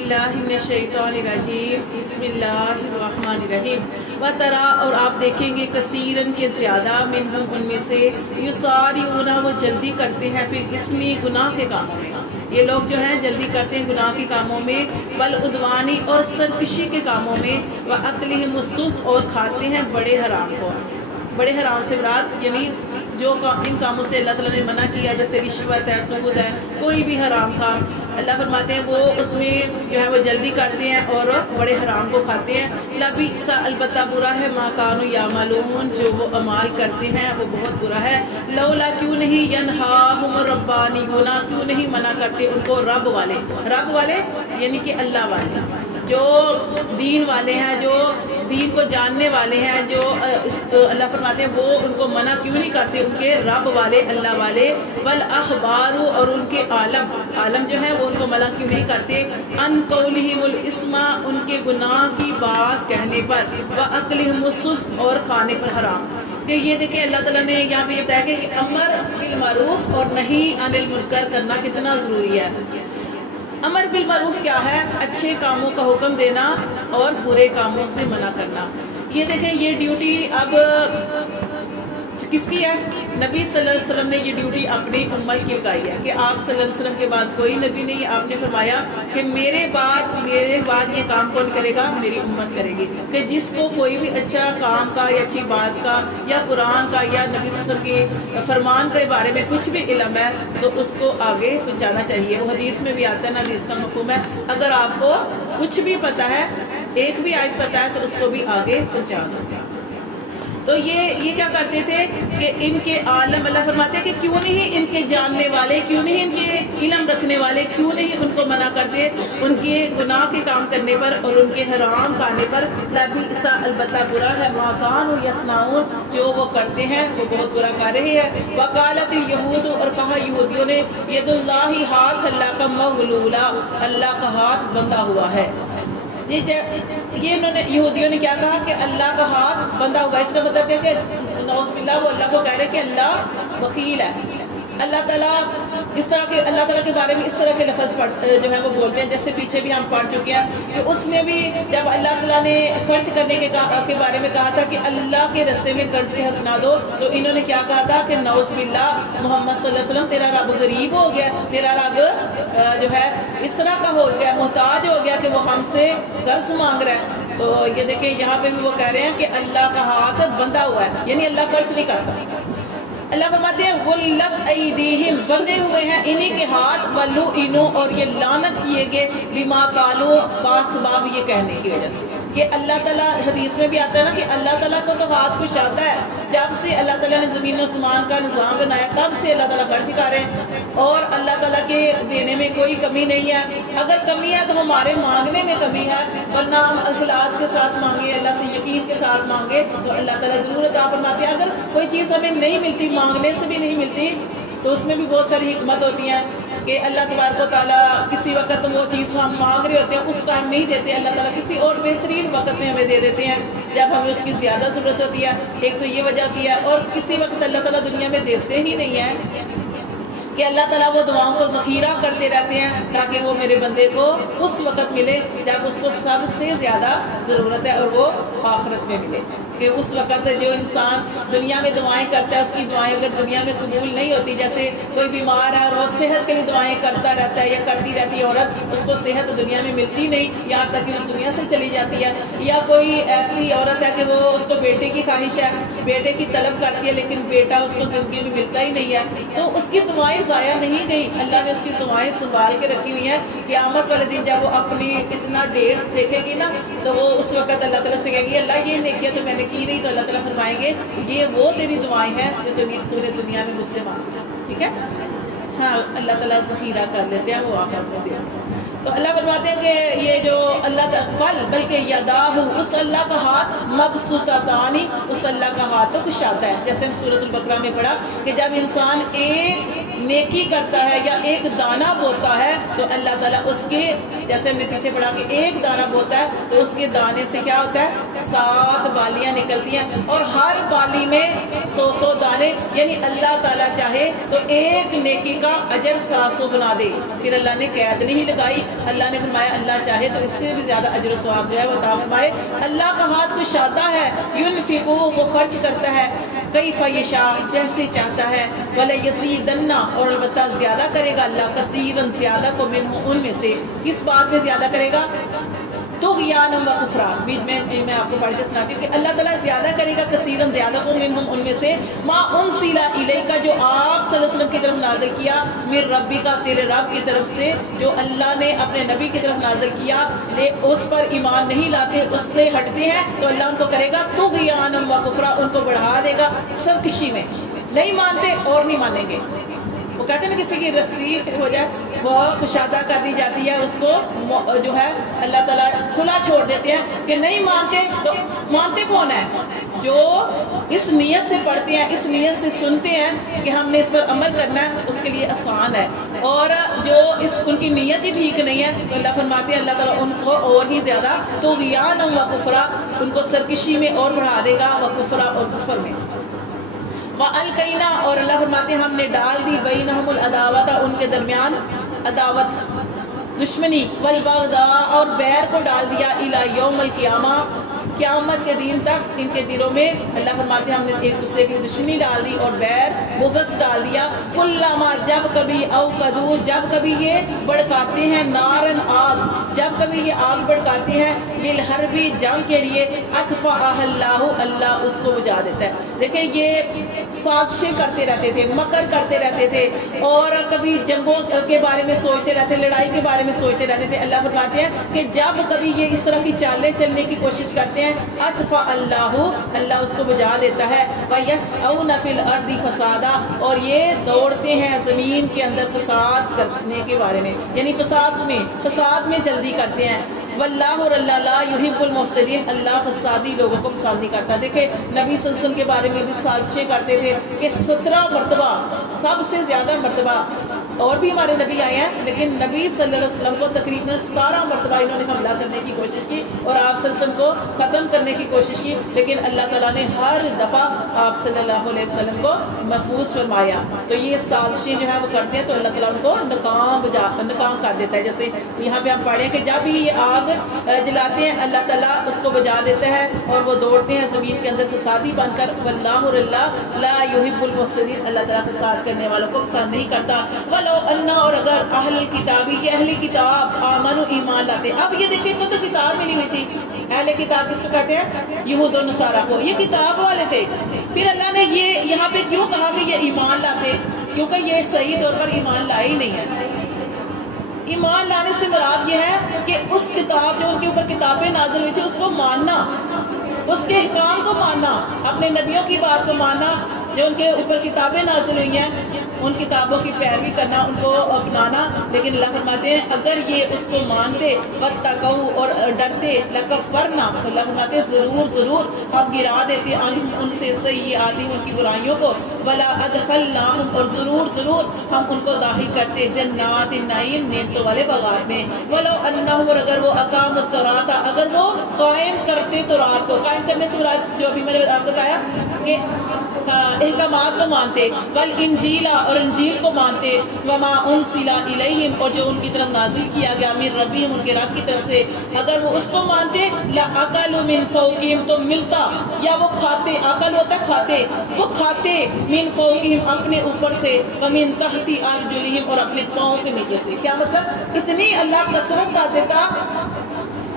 اللہ من الشیطان الرجیم بسم اللہ الرحمن الرحیم وترا، اور آپ دیکھیں گے کثیرن کے زیادہ منہم ان میں سے یسارعون، وہ جلدی کرتے ہیں پھر اسمی گناہ کے کاموں میں. یہ لوگ جو ہیں جلدی کرتے ہیں گناہ کے کاموں میں، والعدوانی اور سرکشی کے کاموں میں، واکلہم السحت اور کھاتے ہیں بڑے حرام کو. بڑے حرام سے مراد یعنی جو ان کاموں سے اللہ تعالیٰ نے منع کیا، جیسے رشوت ہے، سود ہے، کوئی بھی حرام کام اللہ فرماتے ہیں وہ اس میں جو ہے وہ جلدی کرتے ہیں اور بڑے حرام کو کھاتے ہیں. لبئس، البتہ برا ہے، ما کانوا یعملون، جو وہ اعمال کرتے ہیں وہ بہت برا ہے. لولا، کیوں نہیں، ینہاہم الربانیون، کیوں نہیں منع کرتے ان کو رب والے. رب والے یعنی کہ اللہ والے، جو دین والے ہیں، جو دین کو جاننے والے ہیں، جو اللہ فرماتے ہیں وہ ان کو منع کیوں نہیں کرتے، ان کے رب والے اللہ والے. والاحبار، اور ان کے عالم جو ہے وہ ان کو منع کیوں نہیں کرتے. ان قولہم الاسم، ان کے گناہ کی بات کہنے پر. واکلہم السحت، اور کھانے پر حرام. کہ یہ دیکھیں اللہ تعالیٰ نے یہاں پہ یہ بتایا کہ امر بالمعروف اور نہی عن المنکر کرنا کتنا ضروری ہے. امر بالمعروف کیا ہے؟ اچھے کاموں کا حکم دینا اور برے کاموں سے منع کرنا. یہ دیکھیں یہ ڈیوٹی اب کس کی ہے؟ نبی صلی اللہ علیہ وسلم نے یہ ڈیوٹی اپنی امت کی لگائی ہے کہ آپ صلی اللہ علیہ وسلم کے بعد کوئی نبی نہیں. آپ نے فرمایا کہ میرے بعد یہ کام کون کرے گا؟ میری امت کرے گی. کہ جس کو کوئی بھی اچھا کام کا یا اچھی بات کا یا قرآن کا یا نبی صلی اللہ علیہ وسلم کے فرمان کے بارے میں کچھ بھی علم ہے تو اس کو آگے پہنچانا چاہیے. وہ حدیث میں بھی آتا ہے نا، حدیث کا مفہوم ہے اگر آپ کو کچھ بھی پتہ ہے، ایک بھی آیت پتہ ہے تو اس کو بھی آگے پہنچا دو. تو یہ کیا کرتے تھے کہ ان کے عالم اللہ فرماتے ہیں کہ کیوں نہیں ان کے جاننے والے، کیوں نہیں ان کے علم رکھنے والے، کیوں نہیں ان کو منع کرتے ان کے گناہ کے کام کرنے پر اور ان کے حرام کھانے پر. لبئس، البتہ برا ہے، ما کانوا یصنعون، جو وہ کرتے ہیں وہ بہت برا کر رہے ہیں. وقالت الیہود، اور کہا یہودیوں نے، ید اللہ، ہاتھ اللہ کا، مغلولہ، اللہ کا ہاتھ بندھا ہوا ہے. یہ انہوں نے یہودیوں نے کیا کہا کہ اللہ کا ہاتھ بندھا ہوا. اس کا مطلب کیا کہ نعوذ باللہ وہ اللہ کو کہہ رہے کہ اللہ بخیل ہے. اللہ تعالیٰ اس طرح کے اللہ تعالیٰ کے بارے میں اس طرح کے لفظ جو ہے وہ بولتے ہیں، جیسے پیچھے بھی ہم پڑھ چکے ہیں کہ اس میں بھی جب اللہ تعالیٰ نے خرچ کرنے کے بارے میں کہا تھا کہ اللہ کے رستے میں قرض حسنا دو، تو انہوں نے کیا کہا تھا کہ نعوذ باللہ محمد صلی اللہ علیہ وسلم تیرا رب غریب ہو گیا، تیرا رب جو ہے اس طرح کا ہو گیا، محتاج ہو گیا کہ وہ ہم سے قرض مانگ رہا ہے. تو یہ دیکھیں یہاں پہ بھی وہ کہہ رہے ہیں کہ اللہ کا ہاتھ بندھا ہوا ہے، یعنی اللہ خرچ نہیں کرتا. اللہ فرماتے ہیں غلت ایدیہم، بندھے ہوئے ہیں انہی کے ہاتھ، ولعنوا، اور یہ لعنت کیے گئے، بما قالوا، باسباب یہ کہنے کی وجہ سے. کہ اللہ تعالیٰ حدیث میں بھی آتا ہے نا کہ اللہ تعالیٰ کو تو ہاتھ کچھ آتا ہے. جب سے اللہ تعالیٰ نے زمین و آسمان کا نظام بنایا تب سے اللہ تعالیٰ خرچ کر رہے ہیں اور اللہ تعالیٰ کے دینے میں کوئی کمی نہیں ہے. اگر کمی ہے تو ہمارے مانگنے میں کمی ہے، ورنہ ہم اخلاص کے ساتھ مانگے، اللہ سے یقین کے ساتھ مانگے تو اللہ تعالیٰ ضرور عطا فرماتے ہیں. اگر کوئی چیز ہمیں نہیں ملتی، مانگنے سے بھی نہیں ملتی، تو اس میں بھی بہت ساری حکمت ہوتی ہیں کہ اللہ تبارک و تعالیٰ کسی وقت وہ چیز ہم مانگ رہے ہوتے ہیں اس ٹائم نہیں دیتے، اللہ تعالیٰ کسی اور بہترین وقت میں ہمیں دے دیتے ہیں جب ہمیں اس کی زیادہ ضرورت ہوتی ہے. ایک تو یہ وجہ ہوتی ہے، اور کسی وقت اللہ تعالیٰ دنیا میں دیتے ہی نہیں ہیں کہ اللہ تعالیٰ وہ دعاؤں کو ذخیرہ کرتے رہتے ہیں تاکہ وہ میرے بندے کو اس وقت ملے جب اس کو سب سے زیادہ ضرورت ہے، اور وہ آخرت میں ملے. کہ اس وقت جو انسان دنیا میں دعائیں کرتا ہے، اس کی دعائیں اگر دنیا میں قبول نہیں ہوتی، جیسے کوئی بیمار ہے اور وہ صحت کے لیے دعائیں کرتا رہتا ہے یا کرتی رہتی ہے عورت، اس کو صحت دنیا میں ملتی نہیں یہاں تک کہ اس دنیا سے چلی جاتی ہے. یا کوئی ایسی عورت ہے کہ وہ اس کو بیٹے کی خواہش ہے، بیٹے کی طلب کرتی ہے لیکن بیٹا اس کو زندگی میں ملتا ہی نہیں ہے، تو اس کی دعائیں ضائع نہیں گئی. اللہ نے اس کی دعائیں سنبھال کے رکھی ہوئی ہیں. قیامت والے دن جب وہ اپنی اتنا ڈھیر دیکھے گی نا تو وہ اس وقت اللہ تعالیٰ سے کہے گی اللہ یہ نیکیاں تو میں نے کی نہیں، تو اللہ تعالیٰ فرمائیں گے یہ وہ تیری دعائیں ہیں جو تو نے دنیا میں مجھ سے مانگی. ٹھیک ہے، ہاں اللہ تعالیٰ ذخیرہ کر لیتے ہیں، وہ آخر میں دے. تو اللہ فرماتے ہیں کہ یہ جو بلکہ یداہ، اس اللہ کا ہاتھ، مبسوطتان، اس اللہ کا ہاتھ تو کشادہ ہے. جیسے ہم سورۃ البقرہ میں پڑھا کہ جب انسان ایک نیکی کرتا ہے یا ایک دانہ بوتا ہے تو اللہ تعالیٰ اس کے، جیسے ہم نے پیچھے پڑھا کہ ایک دانہ بوتا ہے تو اس کے دانے سے کیا ہوتا ہے 7 بالیاں نکلتی ہیں، اور ہر بالی میں 100 دانے، یعنی اللہ تعالیٰ چاہے تو ایک نیکی کا اجر 700 بنا دے. پھر اللہ نے قید نہیں لگائی، اللہ نے فرمایا اللہ چاہے تو اس سے بھی زیادہ اجر و ثواب جو ہے وہ عطا فرمائے. اللہ کا ہاتھ کشادہ ہے، ینفقو، وہ خرچ کرتا ہے، کیف یشاء، جیسے چاہتا ہے، ولیزیدن، اور البتہ زیادہ کرے گا اللہ، کثیرن، زیادہ کو، منہ، ان میں سے. کس بات میں زیادہ کرے گا؟ طغیانا و کفرا. بیچ میں آپ کو پڑھ کے سناتی ہوں کہ اللہ تعالیٰ زیادہ کرے گا، کثیرن، زیادہ کو، منہم، ان میں سے، ما انزل الیک، جو آپ صلی اللہ علیہ وسلم کی طرف نازل کیا، من ربی کا، تیرے رب کی طرف سے، جو اللہ نے اپنے نبی کی طرف نازل کیا، اس پر ایمان نہیں لاتے، اس سے ہٹتے ہیں تو اللہ ان کو کرے گا طغیانا و کفرا، ان کو بڑھا دے گا سرکشی میں. نہیں مانتے اور نہیں مانیں گے. وہ کہتے ہیں نا کسی کی رسی ہو جائے وہ کشادہ کر دی جاتی ہے، اس کو جو ہے اللہ تعالیٰ کھلا چھوڑ دیتے ہیں کہ نہیں مانتے. تو مانتے کون ہے؟ جو اس نیت سے پڑھتے ہیں، اس نیت سے سنتے ہیں کہ ہم نے اس پر عمل کرنا ہے، اس کے لیے آسان ہے. اور جو ان کی نیت ہی ٹھیک نہیں ہے تو اللہ فرماتے ہیں اللہ تعالیٰ ان کو اور ہی زیادہ طغیانا و کفرا، ان کو سرکشی میں اور بڑھا دے گا، و کفرا، اور کفر میں. وَأَلْقَيْنَا، اور اللہ فرماتے ہیں ہم نے ڈال دی، بَيْنَهُمُ الْعَدَاوَةَ، ان کے درمیان عداوت، دشمنی، وَالْبَغْضَاءَ، اور بیر کو ڈال دیا، إِلَى يَوْمِ الْقِيَامَةِ، قیامت کے دن تک ان کے دلوں میں. اللہ فرماتے ہیں ہم نے ایک دوسرے کی دشمنی ڈال دی اور بیر، بغض ڈال دیا. کلما، جب کبھی، اوقدو، جب کبھی یہ بڑکاتے ہیں، نارن، آگ، جب کبھی یہ آگ بڑکاتے ہیں، بالحربی، جنگ کے لیے، اطفأها اللہ، اللہ اس کو بجھا دیتا ہے. دیکھیں یہ سازشیں کرتے رہتے تھے، مکر کرتے رہتے تھے، اور کبھی جنگوں کے بارے میں سوچتے رہتے، لڑائی کے بارے میں سوچتے رہتے تھے. اللہ فرماتے ہیں کہ جب کبھی یہ اس طرح کی چالیں چلنے کی کوشش کرتے ہیں، اطفأ اللہ، اللہ اس کو بجھا دیتا ہے. وَيَسْعَوْنَ فِي الْأَرْضِ فَسَادًا، اور یہ دوڑتے ہیں زمین کے اندر فساد کرنے کے بارے میں، یعنی فساد میں جلدی کرتے ہیں. واللہ، اور اللہ، لا یحب المفسدین، اللہ فسادی لوگوں کو پسند نہیں کرتا. دیکھیں نبی صلی اللہ علیہ وسلم کے بارے میں بھی سازشیں کرتے تھے کہ 17 مرتبہ، سب سے زیادہ مرتبہ، اور بھی ہمارے نبی آئے ہیں لیکن نبی صلی اللہ علیہ وسلم کو تقریباً 17 مرتبہ انہوں نے حملہ کرنے کی کوشش کی اور آپ صلی اللہ علیہ وسلم کو ختم کرنے کی کوشش کی، لیکن اللہ تعالیٰ نے ہر دفعہ آپ صلی اللہ علیہ وسلم کو محفوظ فرمایا. تو یہ سازشیں جو ہے وہ کرتے ہیں تو اللہ تعالیٰ ان کو ناکام کر دیتا ہے. جیسے یہاں پہ ہم پڑھیں کہ جب بھی یہ آگ جلاتے ہیں اللہ تعالیٰ اس کو بجھا دیتا ہے اور وہ دوڑتے ہیں زمین کے اندر فسادی بن کر. واللہ، اور اللہ، لا یحب المفسدین، اللہ تعالیٰ فساد کرنے والوں کو پسند نہیں کرتا. ولو انا، اور اگر اہل کتابی، یہ اہل کتاب، آمنو، ایمان لاتے. اب یہ دیکھیں ان کو تو کتاب ملی ہوئی تھی. اہل کتاب کس کو کہتے ہیں؟ یہود و نصارہ کو. یہ کتاب والے تھے. پھر اللہ نے یہ یہاں پہ کیوں کہا کہ یہ ایمان لاتے؟ کیونکہ یہ صحیح طور پر ایمان لائے ہی نہیں ہے. ایمان لانے سے مراد یہ ہے کہ اس کتاب جو ان کے اوپر کتابیں نازل ہوئی تھی اس کو ماننا، اس کے احکام کو ماننا، اپنے نبیوں کی بات کو ماننا، جو ان کے اوپر کتابیں نازل ہوئی ہیں ان کتابوں کی پیروی کرنا، ان کو اپنانا. لیکن اللہ فرماتے ہیں اگر یہ اس کو مانتے، واتقوا، اور ڈرتے، لکفرنا، اللہ فرماتے ہیں ضرور ہم گرا دیتے ان سے سیئاتہم، ان کی برائیوں کو، ولا ادخلناہم، اور ضرور ہم ان کو داخل کرتے، جنات النعیم، نعمتوں والے باغات میں. ولو انہم، اور اگر وہ اقاموا التوراۃ، اگر وہ قائم کرتے تورات کو. قائم کرنے سے مراد جو ابھی میں نے آپ کو بتایا کہ احکامات کو مانتے، والانجیل، اور انجیل کو مانتے، وما انزل الیہم، اور جو ان کی طرف نازل کیا گیا، من ربہم، ان کے رب کی طرف سے، اگر وہ اس کو مانتے، لأکلوا من فوقہم، تو ملتا، یا وہ کھاتے، اکل ہوتا ہے کھاتے، وہ کھاتے، من فوقہم، اپنے اوپر سے، ومن تحت ارجلہم، اور اپنے پاؤں کے نیچے سے. کیا مطلب؟ اتنی اللہ کثرت کا دیتا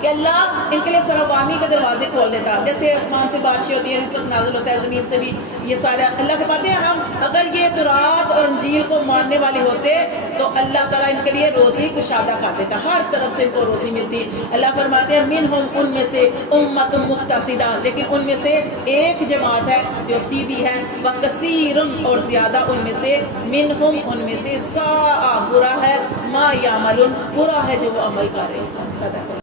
کہ اللہ ان کے لیے فراوانی کے دروازے کھول دیتا. جیسے آسمان سے بارشیں ہوتی ہیں، رزق نازل ہوتا ہے، زمین سے بھی یہ سارا. اللہ کے باتیں ہم اگر یہ تورات اور انجیل کو ماننے والے ہوتے تو اللہ تعالیٰ ان کے لیے روزی کشادہ کر دیتا، ہر طرف سے ان کو روزی ملتی. اللہ فرماتے ہیں منہم، ان میں سے، امت مقتصدہ، لیکن ان میں سے ایک جماعت ہے جو سیدھی ہے، وکثیر، اور زیادہ ان میں سے، منہم، ان میں سے، ساء، برا ہے، ما یعملون، برا ہے جو وہ عمل کر رہے ہیں.